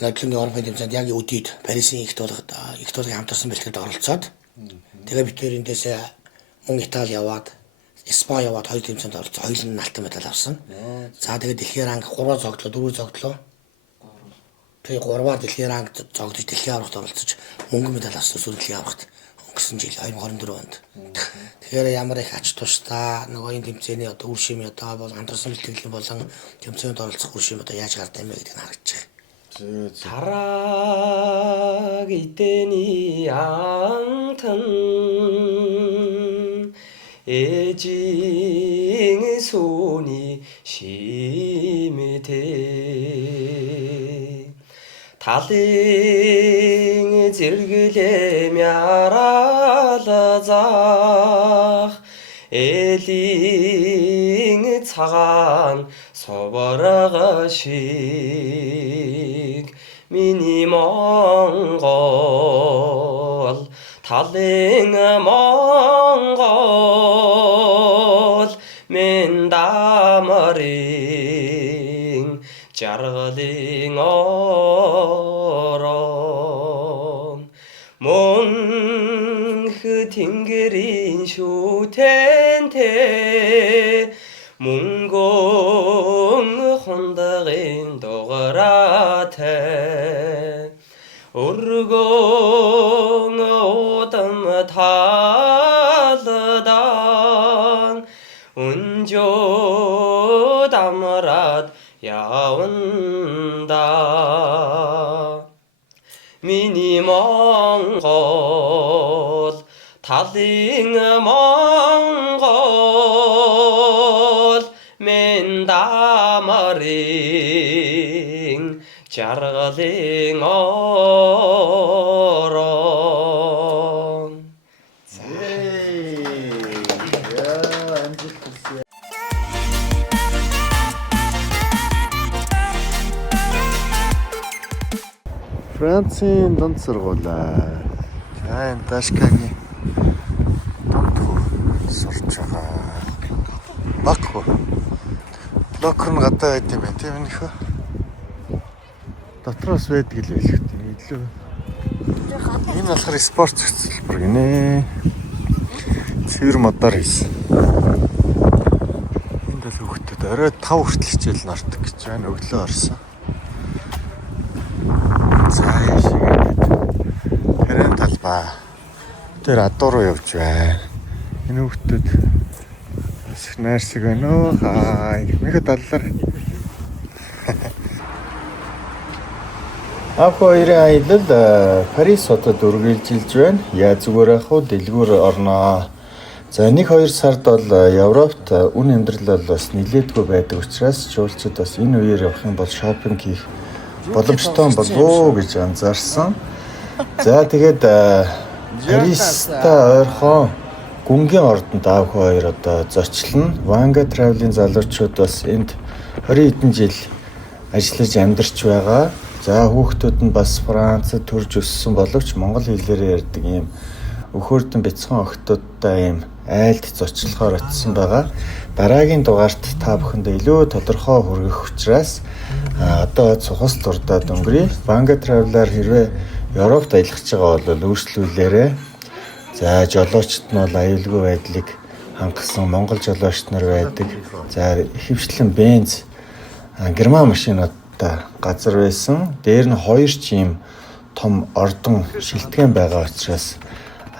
нодлонгийн орон тэмцээнд яг өдийд Парисын их тулгын хамтарсан бэлтгэд оролцоод тэгээ бид нэр эндээс мөн Итали яваад Испани яваад хоёр тэмцээнд оролцсон. Хоёулын нь алтан медаль авсан. За тэгээд дэлхийн ранг 3 зогтлоо, 4 зогтлоо. Тэгээ 3-аар дэлхийн ранг зогдож дэлхийн аврагт оролцож мөнгө медаль авсан сүүлийн аврагт өнгөрсөн жил 2024 онд. Тэгэхээр ямар их ач туштай нөгөө энэ тэмцээний одоо үр шим одоо бол хамтарсан бэлтгэлийн болон тэмцээнд оролцох үр шим одоо яаж гардаг юм бэ гэдгийг харагдаж байна. Тараг итэний антан 에징 손이 심대 달링 즐글에 мя라라자 엘링 차간 소바라가식 미니 몽골 달링 몽골 맨다마링 자르링 어롱 몽흐 팅그린 슈텐테 몽공 혼다긴 도가라테 urgung odam taladan unjo damrat yaunda mini mongol taling mongol mendamaring jarling 어롱 Францын дунд сургууль. Аа Дашкагийн дунд сурч байгаа. Баггүй. Локер нь гадаа байт юм байна тийм нөхөө. Дотроос байдаг л байлгүй тийм илүү. Энэ болохоор спорт хөтөлбөр гинэ. Цэвэр модоор хийсэн. Энд л хүүхдэд орой 5 хүртэл хичээл нардаг гэж байна. Өглөө орсон. За яшигээд тэрэн талбай. Тэр адуу руу явж байна. Энэ хүүхдэд бас их найрсаг байна оо. Хай. Мэхэ даллаар. Хоёрын аялал Парис хотод үргэлжилж байна. Яа зүгээр ах уу дэлгүүр орноо. За 1-2 сард бол Европт үн амьдрал бол бас нилээдгүй байдаг учраас жуулчид бас энэ үеэр явах юм бол шопинг хийх боломжтой болов уу гэж анзаарсан. За тэгээд Париста ойрхон гүнгийн ордонд аав хоёр одоо зочлно. Ванга Travel-ийн залуучууд бас энд 20 хэдэн жил ажиллаж амьдарч байгаа. За хүүхдүүд нь бас Францад төрж өссөн боловч монгол хэлээр ярьдаг ийм өхөөрдөн бяцхан охтуудтай ийм айлд зочлохоор очсон байгаа. Дараагийн дугаарт та бүхэндээ илүү тодорхой хүргэх учраас одоо цухас дурдаад өнгөрье. Vanga Travel-аар хэрвээ Европт аялах байгаа бол өөрчлүүлээрэй. За жолоочд нь бол аюулгүй байдлыг хангасан монгол жолооч нар байдаг. За ихэвчлэн бенз герман машинуудтай газар байсан. Дээр нь 2 чим том ордон шилтгэн байгаа учраас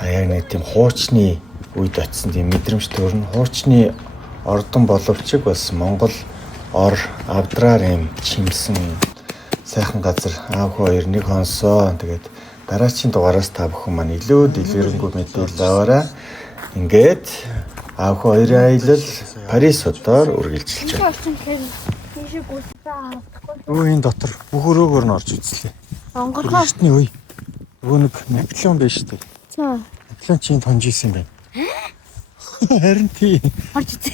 яг нэг тийм хуучны үед очисон тийм мэдрэмж төрн. Хуучны ордон боловч бас монгол ор авдраар юм чимсэн сайхан газар аав хоёр нэг хонсоо. Тэгээд дараагийн дугаараас та бүхэн маань илүү дэлгэрэнгүй мэдээлэл аваарай. Ингээд аав хоёрын аялал Парис хотоор үргэлжилж байна. Өө энэ дотор бүх өрөөгөр нь орж үзлээ. Онгорхоо. Эртний үе. Нөгөө нэг Наполеон байж тээ. За. Наполеон чинь тонж исэн юм байна. Харин тий. Орж үзье.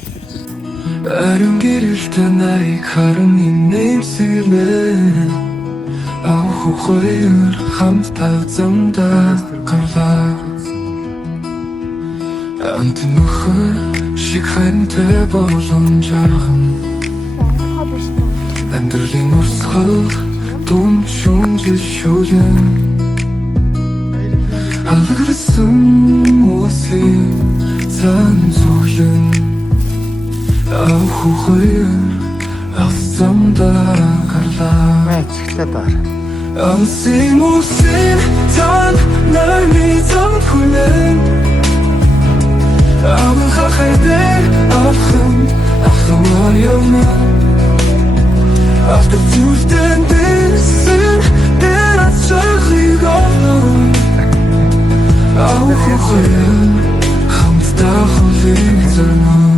Ариун гэрэлтэй нарыг харан нэмсэлэн Авах хоёр хамт тавцамдаа гарлаа Ант нөхөр шиг хантай боломжаахан Амьдралын урсгал дүн шүнжил шүүлэн Алгарсан үсийн цан зүглэн Авах хоёр авсамдаа гарлаа Мэцгэлээд баар. Амсын үсийн цан нарны цан хүлэн Авах хайдэр ахын аяна After Tuesday дэсэн дээр ачаахыг авах Авах хоёр хамтдаа хөлийг зарна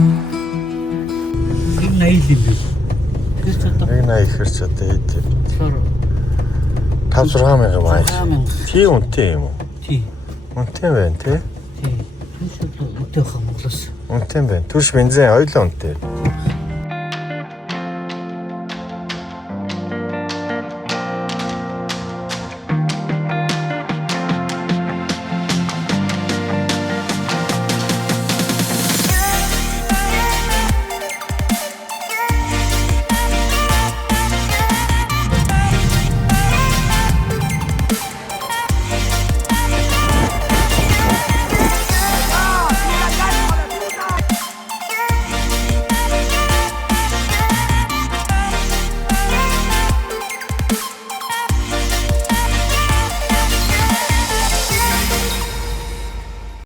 Нэг наа ихэр ч одоо хэд 5-6 мянган бай. Тий үнэтэй юм уу? Тий. Үнэтэй байна тий? Тий. Үнэтэй бах Монголоос. Үнэтэй байна. Түш бензин ойлоо үнэтэй.